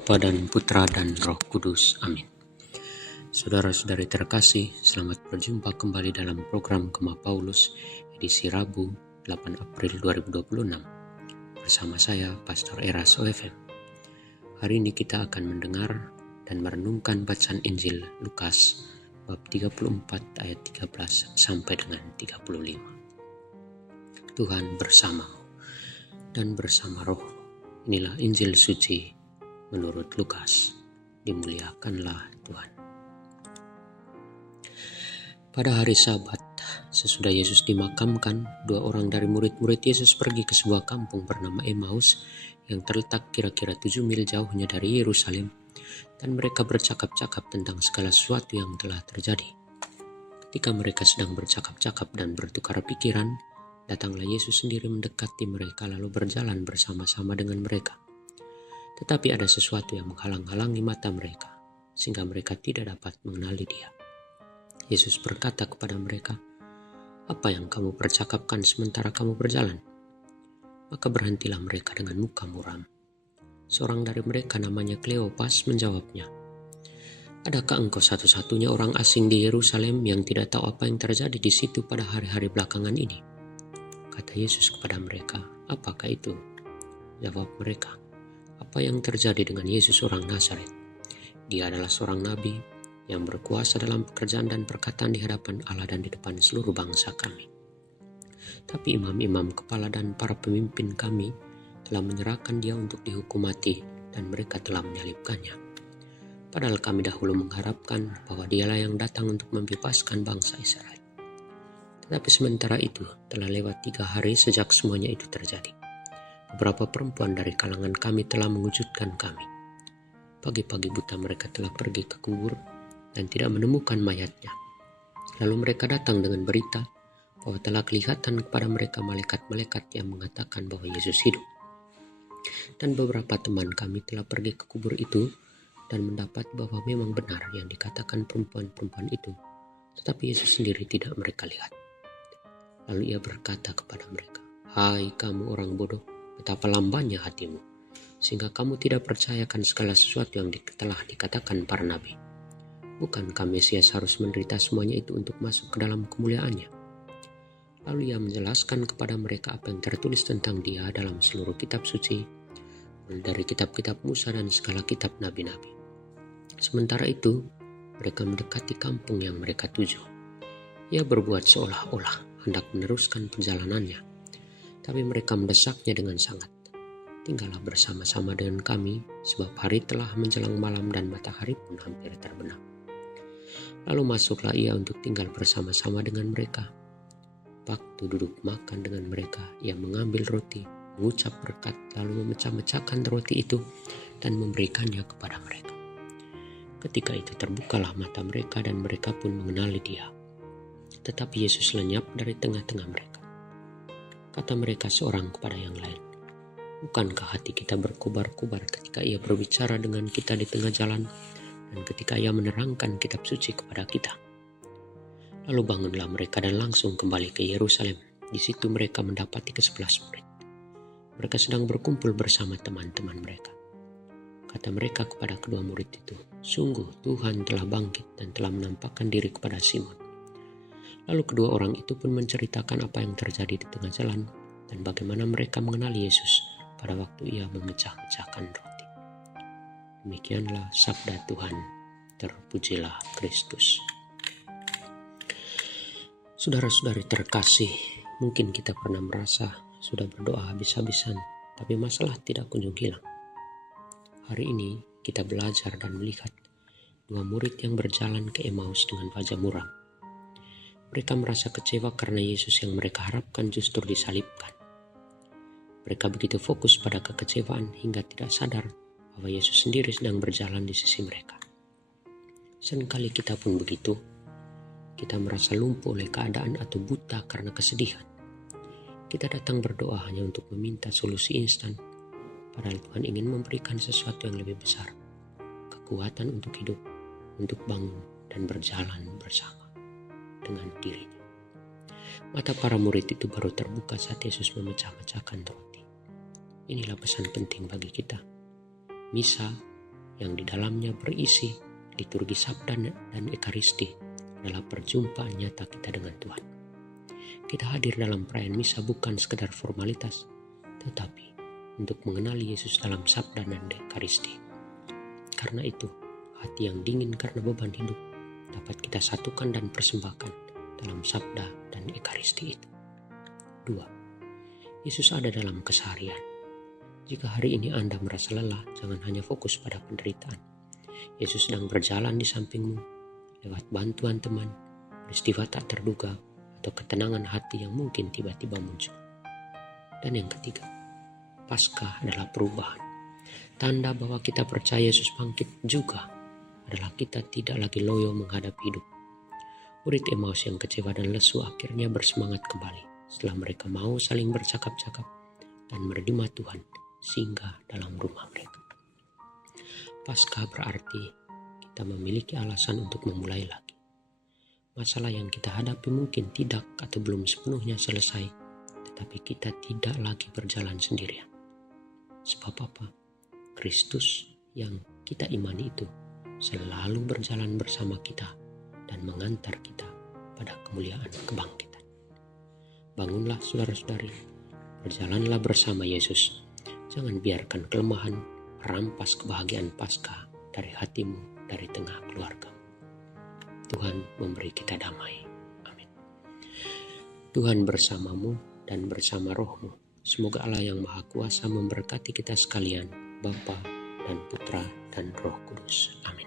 Bapa dan Putra dan Roh Kudus. Amin. Saudara-saudari terkasih, selamat berjumpa kembali dalam program Gema Paulus edisi Rabu 8 April 2026 bersama saya Pastor Eras OFM. Hari ini kita akan mendengar dan merenungkan bacaan Injil Lukas bab 34 ayat 13 sampai dengan 35. Tuhan bersamamu dan bersama roh. Inilah Injil suci menurut Lukas. Dimuliakanlah Tuhan. Pada hari Sabat, sesudah Yesus dimakamkan, 2 orang dari murid-murid Yesus pergi ke sebuah kampung bernama Emmaus yang terletak kira-kira 7 mil jauhnya dari Yerusalem, dan mereka bercakap-cakap tentang segala sesuatu yang telah terjadi. Ketika mereka sedang bercakap-cakap dan bertukar pikiran, datanglah Yesus sendiri mendekati mereka lalu berjalan bersama-sama dengan mereka. Tetapi ada sesuatu yang menghalang-halangi mata mereka, sehingga mereka tidak dapat mengenali Dia. Yesus berkata kepada mereka, "Apa yang kamu percakapkan sementara kamu berjalan?" Maka berhentilah mereka dengan muka muram. Seorang dari mereka namanya Kleopas menjawabnya, "Adakah engkau satu-satunya orang asing di Yerusalem yang tidak tahu apa yang terjadi di situ pada hari-hari belakangan ini?" Kata Yesus kepada mereka, "Apakah itu?" Jawab mereka, "Apa yang terjadi dengan Yesus orang Nazaret? Dia adalah seorang nabi yang berkuasa dalam pekerjaan dan perkataan di hadapan Allah dan di depan seluruh bangsa kami. Tapi imam-imam kepala dan para pemimpin kami telah menyerahkan dia untuk dihukum mati dan mereka telah menyalibkannya. Padahal kami dahulu mengharapkan bahwa dialah yang datang untuk membebaskan bangsa Israel. Tetapi sementara itu telah lewat 3 hari sejak semuanya itu terjadi. Beberapa perempuan dari kalangan kami telah mengejutkan kami. Pagi-pagi buta mereka telah pergi ke kubur dan tidak menemukan mayatnya. Lalu mereka datang dengan berita bahwa telah kelihatan kepada mereka malaikat-malaikat yang mengatakan bahwa Yesus hidup. Dan beberapa teman kami telah pergi ke kubur itu dan mendapat bahwa memang benar yang dikatakan perempuan-perempuan itu, tetapi Yesus sendiri tidak mereka lihat." Lalu ia berkata kepada mereka, "Hai kamu orang bodoh, betapa lambannya hatimu, sehingga kamu tidak percayakan segala sesuatu yang telah dikatakan para nabi. Bukankah Mesias harus menderita semuanya itu untuk masuk ke dalam kemuliaannya?" Lalu ia menjelaskan kepada mereka apa yang tertulis tentang dia dalam seluruh kitab suci, mulai dari kitab-kitab Musa dan segala kitab nabi-nabi. Sementara itu, mereka mendekati kampung yang mereka tuju. Ia berbuat seolah-olah hendak meneruskan perjalanannya, tapi mereka mendesaknya dengan sangat. "Tinggallah bersama-sama dengan kami, sebab hari telah menjelang malam dan matahari pun hampir terbenam." Lalu masuklah ia untuk tinggal bersama-sama dengan mereka. Waktu duduk makan dengan mereka, ia mengambil roti, mengucap berkat, lalu memecah-mecahkan roti itu dan memberikannya kepada mereka. Ketika itu terbukalah mata mereka dan mereka pun mengenali Dia. Tetapi Yesus lenyap dari tengah-tengah mereka. Kata mereka seorang kepada yang lain, "Bukankah hati kita berkobar-kobar ketika ia berbicara dengan kita di tengah jalan dan ketika ia menerangkan kitab suci kepada kita?" Lalu bangunlah mereka dan langsung kembali ke Yerusalem. Di situ mereka mendapati ke-11 murid. Mereka sedang berkumpul bersama teman-teman mereka. Kata mereka kepada kedua murid itu, "Sungguh Tuhan telah bangkit dan telah menampakkan diri kepada Simon." Lalu kedua orang itu pun menceritakan apa yang terjadi di tengah jalan dan bagaimana mereka mengenali Yesus pada waktu ia memecah-mecahkan roti. Demikianlah sabda Tuhan. Terpujilah Kristus. Saudara-saudari terkasih, mungkin kita pernah merasa sudah berdoa habis-habisan, tapi masalah tidak kunjung hilang. Hari ini kita belajar dan melihat 2 murid yang berjalan ke Emmaus dengan wajah muram. Mereka merasa kecewa karena Yesus yang mereka harapkan justru disalibkan. Mereka begitu fokus pada kekecewaan hingga tidak sadar bahwa Yesus sendiri sedang berjalan di sisi mereka. Seringkali kita pun begitu. Kita merasa lumpuh oleh keadaan atau buta karena kesedihan. Kita datang berdoa hanya untuk meminta solusi instan, padahal Tuhan ingin memberikan sesuatu yang lebih besar, kekuatan untuk hidup, untuk bangun dan berjalan bersama dengan dirinya. Mata para murid itu baru terbuka saat Yesus memecah-mecahkan roti. Inilah pesan penting bagi kita. Misa yang di dalamnya berisi liturgi sabda dan ekaristi adalah perjumpaan nyata kita dengan Tuhan. Kita hadir dalam perayaan misa bukan sekedar formalitas, tetapi untuk mengenali Yesus dalam sabda dan ekaristi. Karena itu, hati yang dingin karena beban hidup dapat kita satukan dan persembahkan dalam sabda dan ekaristi itu. 2. Yesus ada dalam keseharian. Jika hari ini Anda merasa lelah, jangan hanya fokus pada penderitaan. Yesus sedang berjalan di sampingmu lewat bantuan teman, peristiwa tak terduga, atau ketenangan hati yang mungkin tiba-tiba muncul. Dan yang ketiga, Paskah adalah perubahan. Tanda bahwa kita percaya Yesus bangkit juga adalah kita tidak lagi loyo menghadapi hidup. Murid Emmaus yang kecewa dan lesu akhirnya bersemangat kembali setelah mereka mau saling bercakap-cakap dan menerima Tuhan singgah dalam rumah mereka. Paskah berarti kita memiliki alasan untuk memulai lagi. Masalah yang kita hadapi mungkin tidak atau belum sepenuhnya selesai, tetapi kita tidak lagi berjalan sendirian. Sebab apa? Kristus yang kita imani itu selalu berjalan bersama kita dan mengantar kita pada kemuliaan kebangkitan. Bangunlah saudara-saudari, berjalanlah bersama Yesus. Jangan biarkan kelemahan merampas kebahagiaan Paskah dari hatimu, dari tengah keluarga. Tuhan memberi kita damai. Amin. Tuhan bersamamu dan bersama rohmu. Semoga Allah yang Maha Kuasa memberkati kita sekalian, Bapa dan Putra dan Roh Kudus. Amin.